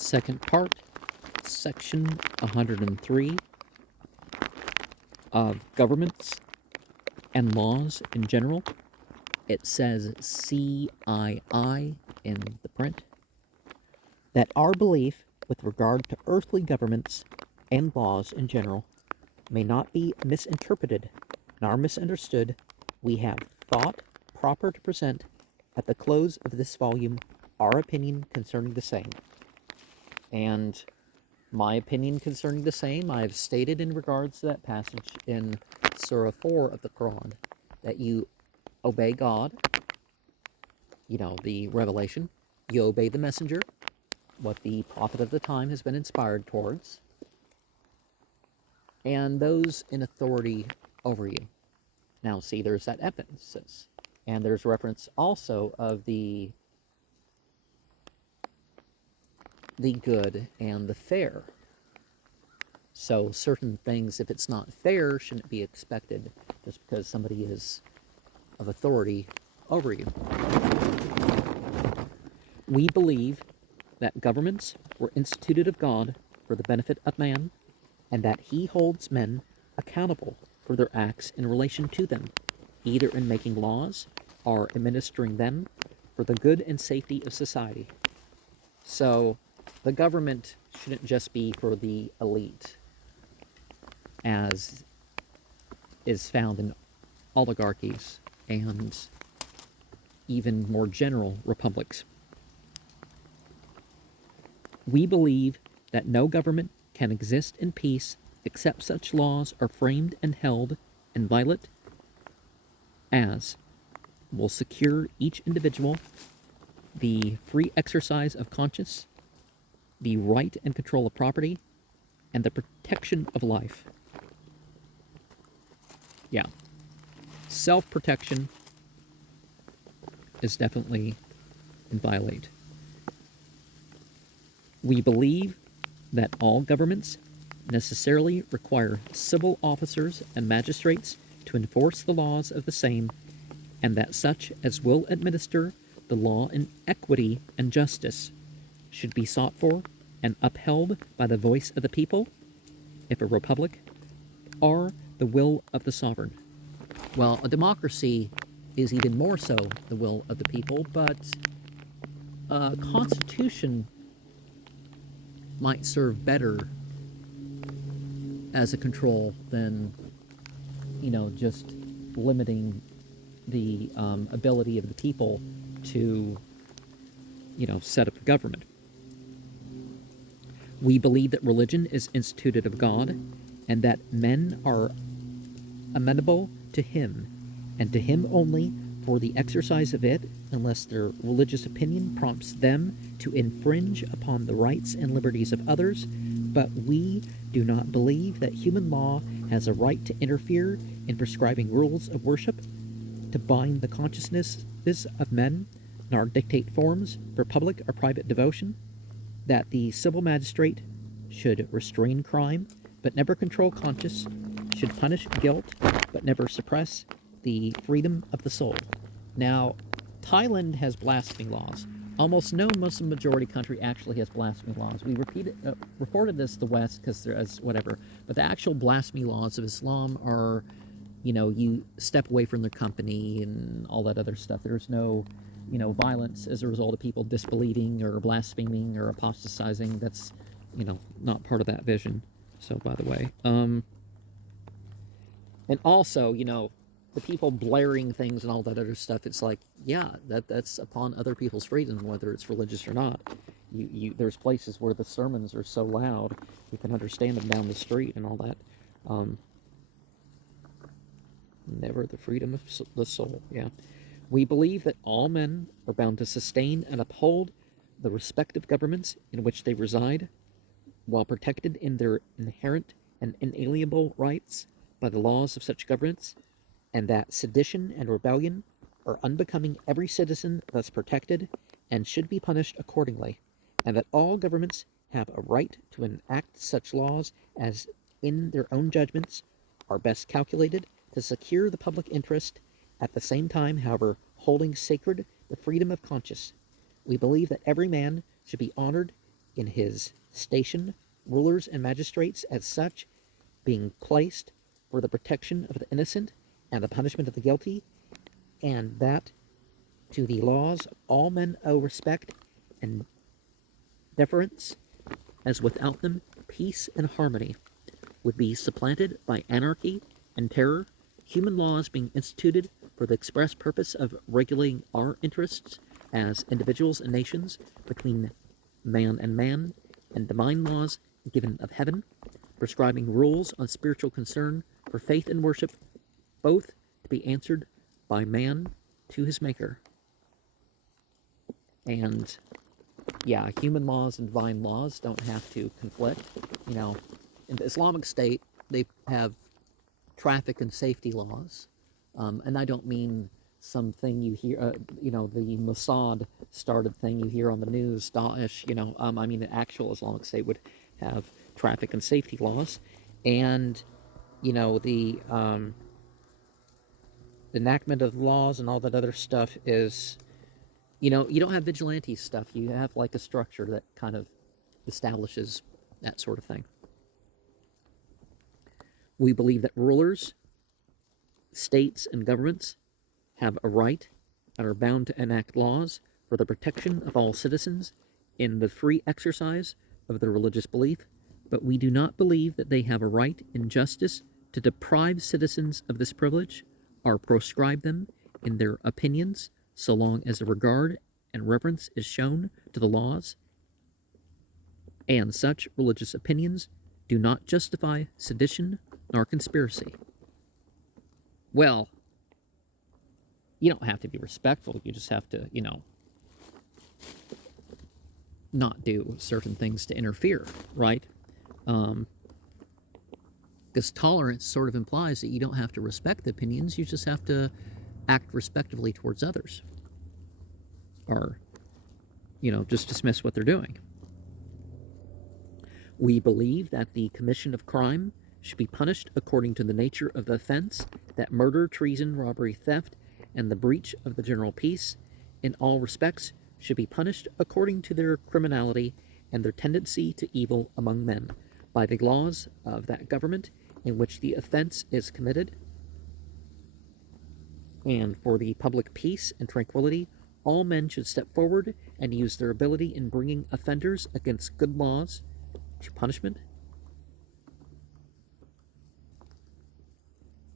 Second part, section 103 of governments and laws in general. It says CII in the print. That our belief with regard to earthly governments and laws in general may not be misinterpreted nor misunderstood, we have thought proper to present at the close of this volume our opinion concerning the same. And my opinion concerning the same, I have stated in regards to that passage in Surah 4 of the Quran, that you obey God, the revelation, you obey the messenger, what the prophet of the time has been inspired towards, and those in authority over you. Now, see, there's that emphasis, and there's reference also of the good and the fair. So certain things, if it's not fair, shouldn't be expected just because somebody is of authority over you. We believe that governments were instituted of God for the benefit of man, and that he holds men accountable for their acts in relation to them, either in making laws or administering them for the good and safety of society. So the government shouldn't just be for the elite, as is found in oligarchies and even more general republics. We believe that no government can exist in peace except such laws are framed and held inviolate as will secure each individual the free exercise of conscience, the right and control of property, and the protection of life. Yeah. Self-protection is definitely inviolate. We believe that all governments necessarily require civil officers and magistrates to enforce the laws of the same, and that such as will administer the law in equity and justice should be sought for and upheld by the voice of the people, if a republic, or the will of the sovereign. Well, a democracy is even more so the will of the people, but a constitution might serve better as a control than, just limiting the ability of the people to, set up a government. We believe that religion is instituted of God, and that men are amenable to him, and to him only for the exercise of it, unless their religious opinion prompts them to infringe upon the rights and liberties of others. But we do not believe that human law has a right to interfere in prescribing rules of worship, to bind the consciousnesses of men, nor dictate forms for public or private devotion, that the civil magistrate should restrain crime, but never control conscience, should punish guilt, but never suppress the freedom of the soul. Now, Thailand has blasphemy laws. Almost no Muslim majority country actually has blasphemy laws. We reported this to the West because there's whatever, but the actual blasphemy laws of Islam are, you step away from their company and all that other stuff. There's no, violence as a result of people disbelieving or blaspheming or apostatizing. That's, not part of that vision. So, by the way, and also, the people blaring things and all that other stuff, it's like, yeah, that's upon other people's freedom, whether it's religious or not. There's places where the sermons are so loud you can understand them down the street and all that. Never the freedom of the soul. Yeah. We believe that all men are bound to sustain and uphold the respective governments in which they reside, while protected in their inherent and inalienable rights by the laws of such governments, and that sedition and rebellion are unbecoming every citizen thus protected, and should be punished accordingly, and that all governments have a right to enact such laws as, in their own judgments, are best calculated to secure the public interest, at the same time, however, holding sacred the freedom of conscience. We believe that every man should be honored in his station, rulers and magistrates as such, being placed for the protection of the innocent and the punishment of the guilty, and that to the laws all men owe respect and deference, as without them peace and harmony would be supplanted by anarchy and terror, human laws being instituted for the express purpose of regulating our interests as individuals and nations between man, and divine laws given of heaven, prescribing rules on spiritual concern for faith and worship, both to be answered by man to his maker. And yeah, human laws and divine laws don't have to conflict. You know, in the Islamic State, they have traffic and safety laws. And I don't mean something you hear, the Mossad started thing you hear on the news, Daesh, I mean, the actual Islamic State would have traffic and safety laws. And, the enactment of laws and all that other stuff is, you don't have vigilante stuff. You have like a structure that kind of establishes that sort of thing. We believe that rulers, states, and governments have a right and are bound to enact laws for the protection of all citizens in the free exercise of their religious belief, but we do not believe that they have a right in justice to deprive citizens of this privilege or proscribe them in their opinions, so long as a regard and reverence is shown to the laws, and such religious opinions do not justify sedition nor conspiracy. Well, you don't have to be respectful. You just have to, not do certain things to interfere, right? Because tolerance sort of implies that you don't have to respect the opinions. You just have to act respectfully towards others. Or, just dismiss what they're doing. We believe that the commission of crime should be punished according to the nature of the offense, that murder, treason, robbery, theft, and the breach of the general peace, in all respects, should be punished according to their criminality and their tendency to evil among men, by the laws of that government in which the offense is committed. And for the public peace and tranquility, all men should step forward and use their ability in bringing offenders against good laws to punishment.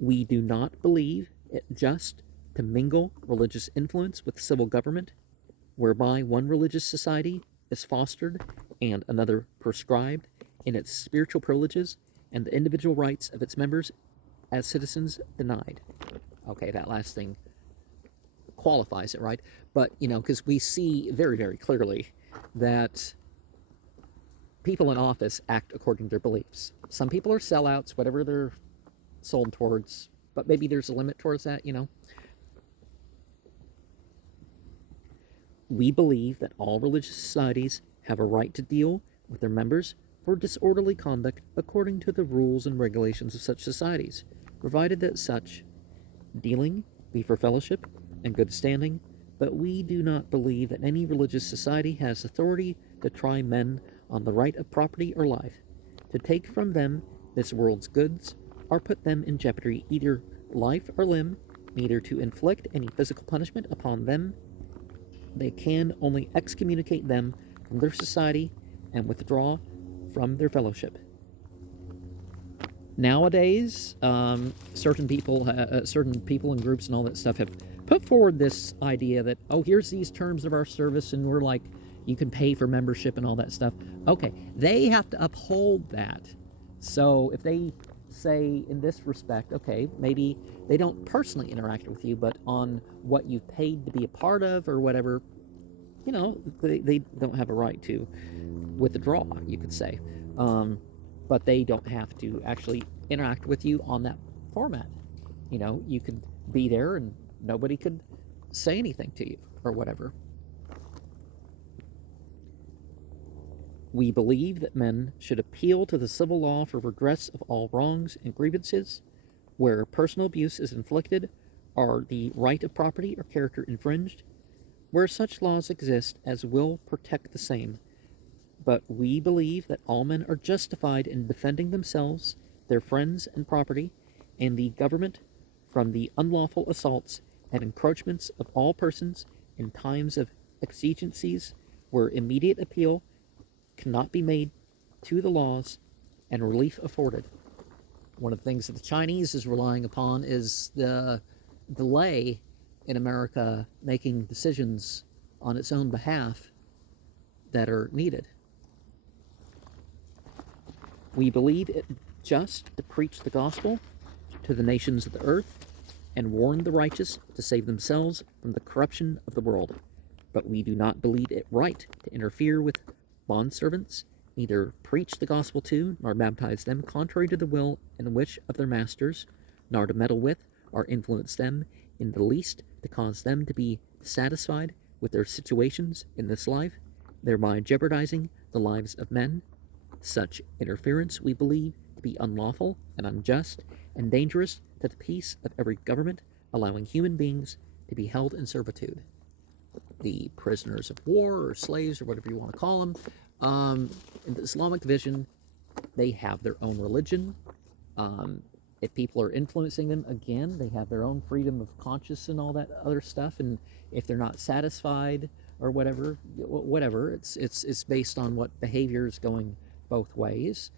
We do not believe it just to mingle religious influence with civil government, whereby one religious society is fostered and another prescribed in its spiritual privileges and the individual rights of its members as citizens denied. Okay, that last thing qualifies it, right? But, because we see very, very clearly that people in office act according to their beliefs. Some people are sellouts, whatever they're sold towards, but maybe there's a limit towards that, We believe that all religious societies have a right to deal with their members for disorderly conduct according to the rules and regulations of such societies, provided that such dealing be for fellowship and good standing, but we do not believe that any religious society has authority to try men on the right of property or life, to take from them this world's goods, or put them in jeopardy either life or limb, neither to inflict any physical punishment upon them. They can only excommunicate them from their society and withdraw from their fellowship. Nowadays, certain people and groups and all that stuff have put forward this idea that, here's these terms of our service, and we're like, you can pay for membership and all that stuff. Okay, they have to uphold that. So if they say in this respect, okay, maybe they don't personally interact with you, but on what you've paid to be a part of or whatever, they don't have a right to withdraw, you could say. But they don't have to actually interact with you on that format. You could be there and nobody could say anything to you or whatever. We believe that men should appeal to the civil law for redress of all wrongs and grievances where personal abuse is inflicted or the right of property or character infringed, where such laws exist as will protect the same, But we believe that all men are justified in defending themselves, their friends and property, and the government from the unlawful assaults and encroachments of all persons in times of exigencies where immediate appeal cannot be made to the laws and relief afforded. One of the things that the Chinese is relying upon is the delay in America making decisions on its own behalf that are needed. We believe it just to preach the gospel to the nations of the earth and warn the righteous to save themselves from the corruption of the world. But we do not believe it right to interfere with bondservants, neither preach the gospel to, nor baptize them contrary to the will and wish of their masters, nor to meddle with or influence them in the least to cause them to be dissatisfied with their situations in this life, thereby jeopardizing the lives of men. Such interference we believe to be unlawful and unjust and dangerous to the peace of every government, allowing human beings to be held in servitude. The prisoners of war or slaves or whatever you want to call them, in the Islamic division, they have their own religion. If people are influencing them, again, they have their own freedom of conscience and all that other stuff. And if they're not satisfied or whatever, it's based on what behavior is going both ways.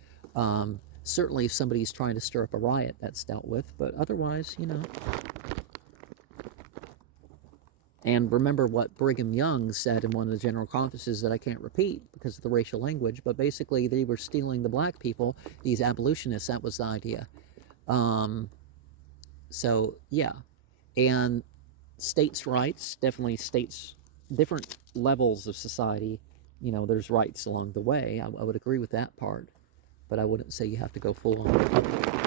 Certainly, if somebody's trying to stir up a riot, that's dealt with. But otherwise, And remember what Brigham Young said in one of the general conferences that I can't repeat because of the racial language, but basically they were stealing the black people, these abolitionists, that was the idea. So, yeah. And states' rights, definitely states, different levels of society, there's rights along the way. I would agree with that part, but I wouldn't say you have to go full on.